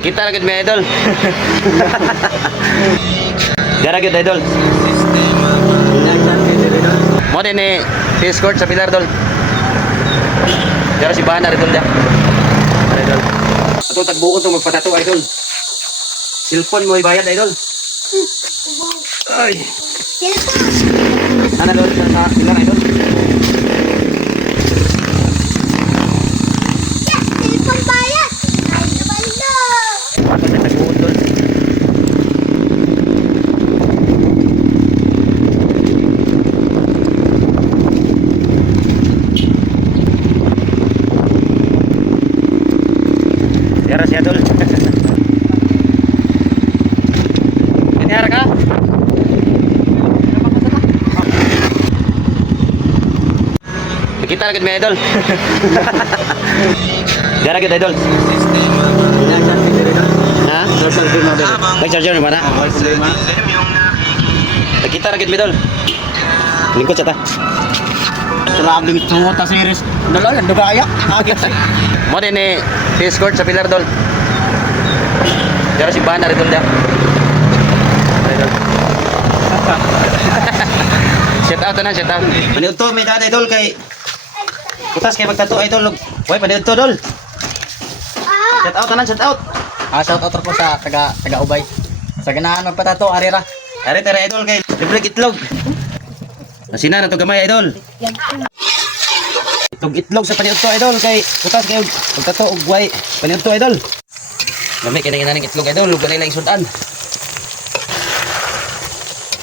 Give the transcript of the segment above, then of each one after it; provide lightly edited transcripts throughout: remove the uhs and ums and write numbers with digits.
Kita na gud mi idol. Dara gud idol. Mo din ni Discord sa Pilar dol. Dara si Bana idol dia. Idol. Ato tagbuon tong magpatato idol. Cellphone mo ibayad idol. Ay. Ana dol sa Pilar idol. Telepon bayad. Ay, nabalo. Ato sa tagbuon dol. Dara siya dol. Ini harga? Kita lagi mi idol. Dara gud idol. Ha? May charger ni mana? Kita lagi mi idol. Lingkod sa ta. Salam limit mo ta series. Dala yan dugaya. Agit. Mo din ni Discord sa Pilar dol. Dara si Bana idol dia. Idol. Shout out na, shout out. Paniud to may dada idol kay Kutas kay magtato idol. Way paniud to dol. Shout out na, shout out. Shout out po sa taga Ubay. Sa ganahan magpatato arira. Ari tara idol kay libre itlog. Masina na to gamay idol. Itog itlog sa paniud to idol kay Kutas kay magtato og way paniud to idol. Lami kay nanginang itlog idol, ug kanay lang sudan.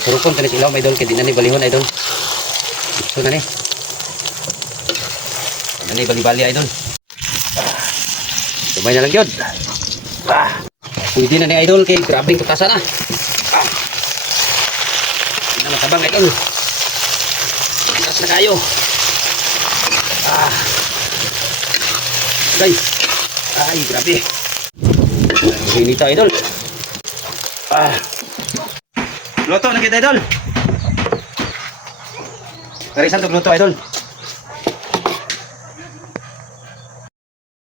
Surupon kani silaw idol kay dinani balihon idol. So nani. Nani bali-bali idol. Subay na lang yun. Pwede na ni idol kay grabe kutasan na. Hindi na matabang idol. Itas na kayo. Okay. Ay, grabe. Hinita idol. Luto na kita idol. Karisan to luto idol.